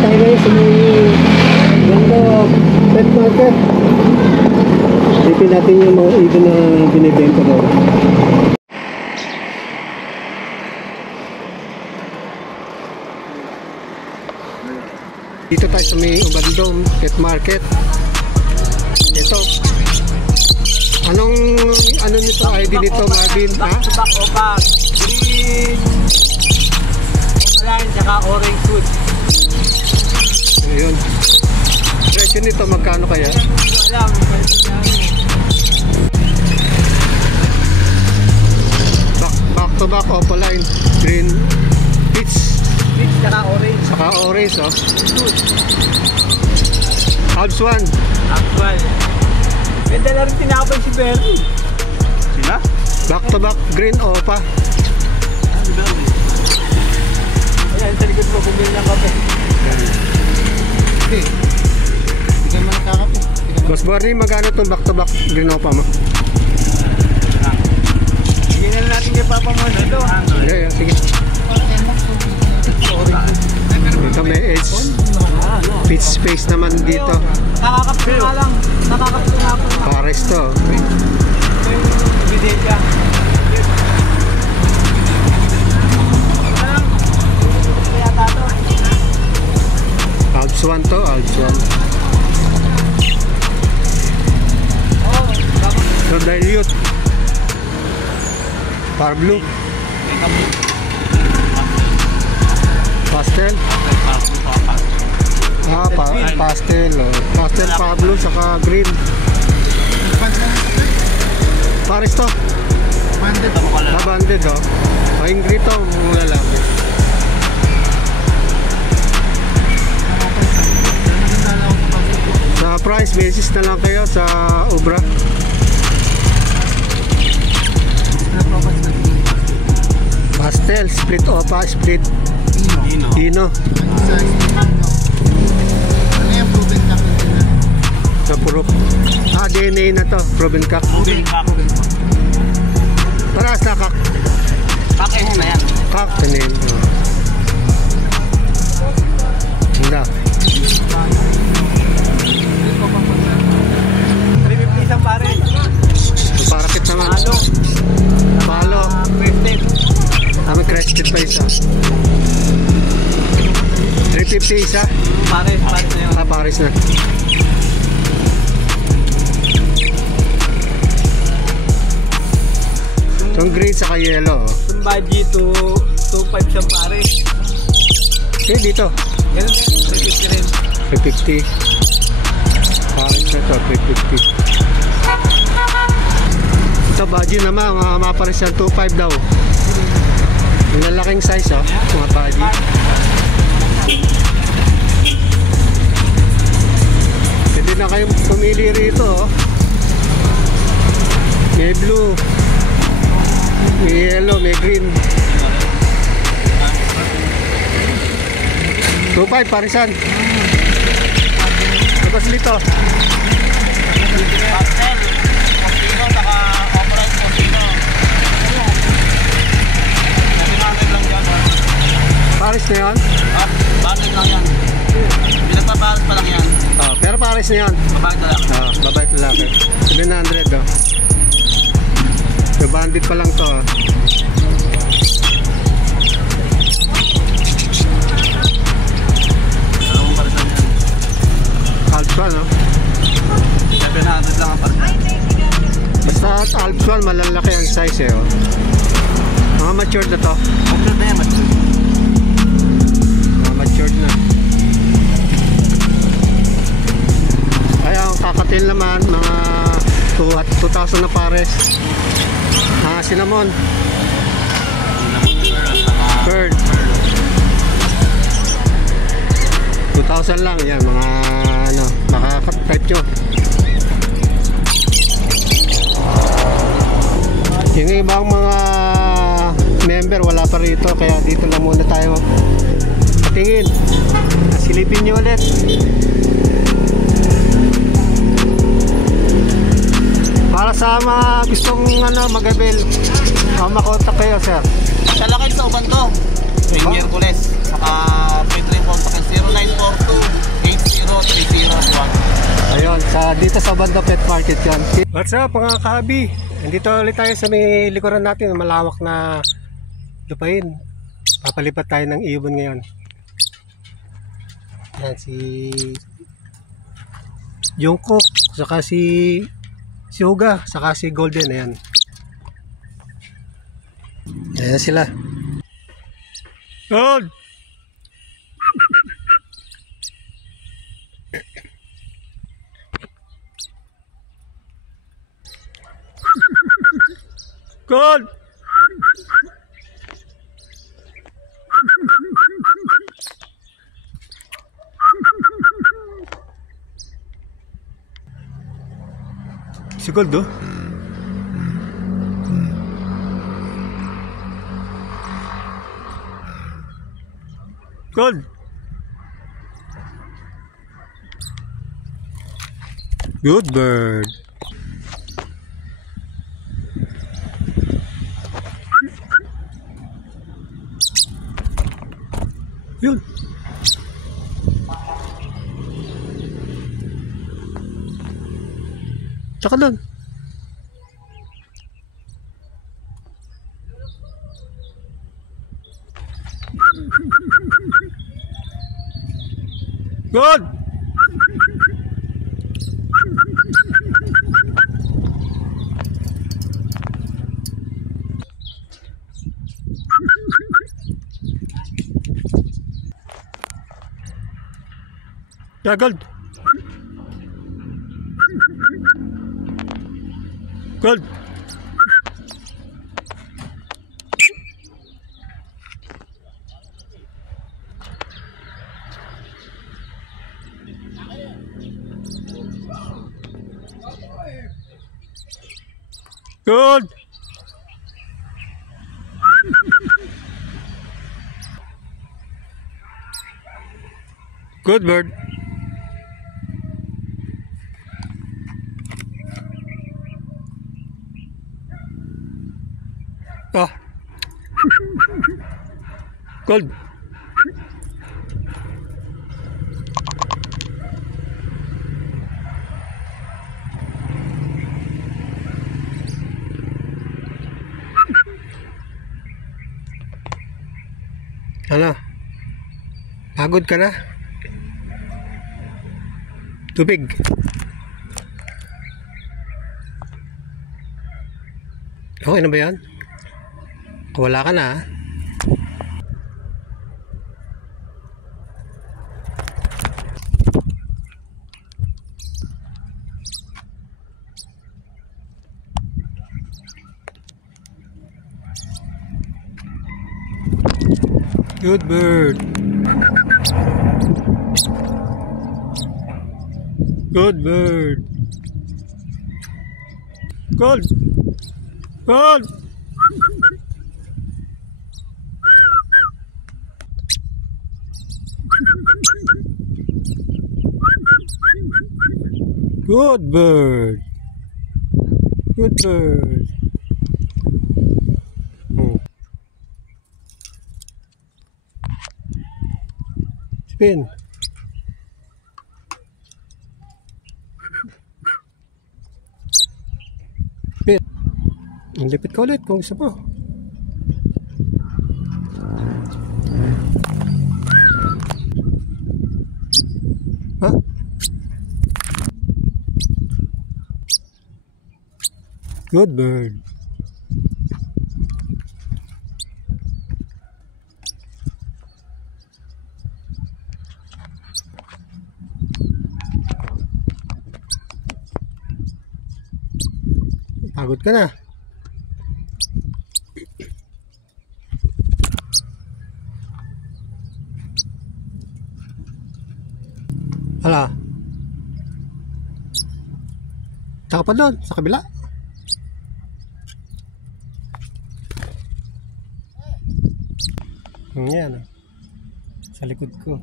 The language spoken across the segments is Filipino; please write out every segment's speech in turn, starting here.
tayo ngayon sa may ganda pet market. Silipin natin yung mga ibon na binibenta daw. Dito tayo sa may Ubandong pet market. Ito. Anong ano nito? ID nito, Marvin? Back to back opak. Green. Opaline, saka orange food. Ayun. Presyo nito magkano kaya? Hindi ko alam. Back to back Opaline. Green. Peach. Peach, saka orange. Saka orange, oh. Food. Alps 1. Actual. May dala rin tinapay si Berry. Sina? Back to back green opa. Si Berry. Ayan, sa likod mo, bumili ng kape. Okay. Hindi ka naman nakakape. Boss Barney, magkano itong back to back green opa mo? Hindi na natin kay Papa mo dito. Yeah, sige. Dito may edge. Peach space naman dito. Nakakapit nga lang. Nakakapit nga po. Pares to. Ebidensya. Kaya tato. Alps 1 to, Alps 1. Oo. So, dilute. Par blue. Pastel. Ah, pastel. Oh. Pastel Pablo saka green. Paris to. Banded ako ka lang. Banded, oh. Ayun grito, mula lang. Sa price basis na lang kayo sa Ubra. Pastel, split opa, split Ino. Ano yung proven cock na? Na puro. Ah, DNA na to, proven cock. Proven cock. Para sa kak. Kakainin na yan. Kak, kanin. Hindi. 350 isang pare. Parakit naman. Halo. Palo. Crested. May crested pa isa. 350 isa. Pares na yun. Ah, Paris na. Itong green saka yellow. Sumbaji to 2.5 isang pare. Okay, dito. Ganun din. 350 rin. 350. Paris na to, 350. Ito, budgie naman. Mga Paris na 2.5 daw. Yung lalaking size, oh. Mga budgie. Pwede na kayong pumili rito, oh. May blue, may yellow, may green. 2.5 parisan. Tapos dito. Pastel. Postino, saka operate postino. 700 lang yan. Paris na yan. Banded lang yan. Pinagpaparas pa lang yan. Oh, pero Paris na yan. Babayad na lang. Oh, babae lalaki. 700, oh. So, bandit pa lang to, oh. Dalawang parisan yan. Alps 1, oh. 700 lang ang parisan. Basta Alps 1, malalaki ang size, eh, oh. Mga matured na to. Matured na yan, matured. Mga matured na. Kaya ang kakatil naman, mga 2,000 na pares. Cinnamon. Bird. 2,000 lang yan, mga ano, makaka-type nyo. Yung ibang mga member wala pa rito, kaya dito lang muna tayo patingin. Silipin nyo ulit. Para sa mga gustong mag-avail, makontak kayo, sir. Sa lakay sa Ubandong. Tuwing Miyerkules. Saka pwede rin kontakin 0948 Dito sa Banda Pet Market yan. What's up mga kahabi? Nandito ulit tayo sa may likuran natin, malawak na lupain. Papalipat tayo ng ibon ngayon. Yan si Jungkook, saka si Huga, saka si Golden. Ayan. Ayan sila. Gold! Gold! Si Gold, oh. Gold! Good bird. Yun. Tsaka doon. Good. Yeah, good. Good. Good. Good bird. Ah. Good. Ano? Pagod ka na? Tubig. Okay na ba yan? Wala ka na, ha? Good bird. Good bird. Good. Good. Good bird. Good bird. Spin. Spin. Lipit ka ulit kung isa pa. Ha? Good bird. Pagod ka na. Hala. Taka pa doon, sa kabila. Yan. Sa likod ko.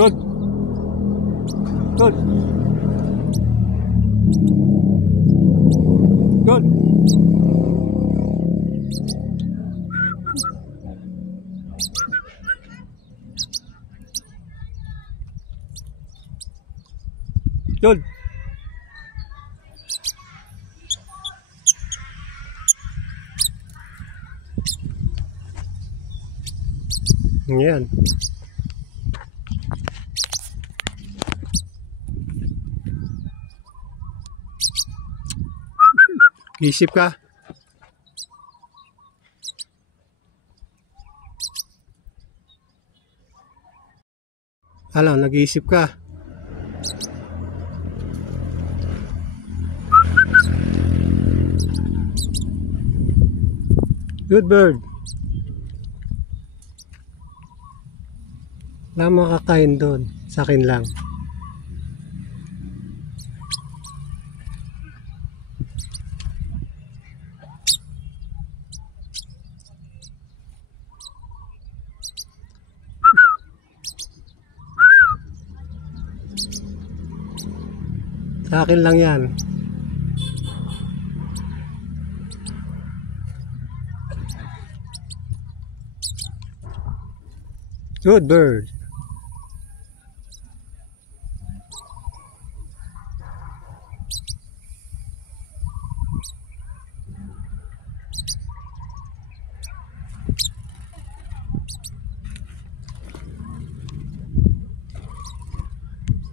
Good. Good. Good. Good. Yan. Isip ka. Alam, nag-iisip ka. Good bird. Wala makakain doon. Sa akin lang. Sa akin lang yan. Good bird.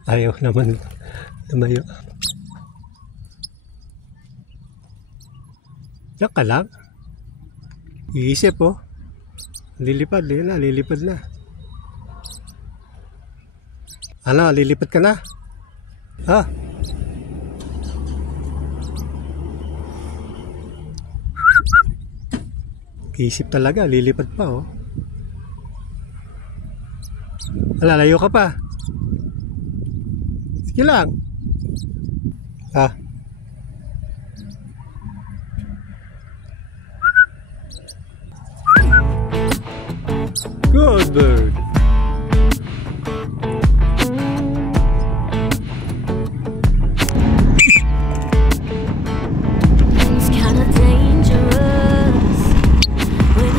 Ayaw naman lumayo. Diyan ka lang. Iisip oh. Lilipad na, lilipad na. Ano, lilipad ka na? Ha? Iisip talaga, lilipad pa oh. Lalayo ka pa. Sige lang. Ha? Good bird.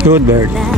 Good bird.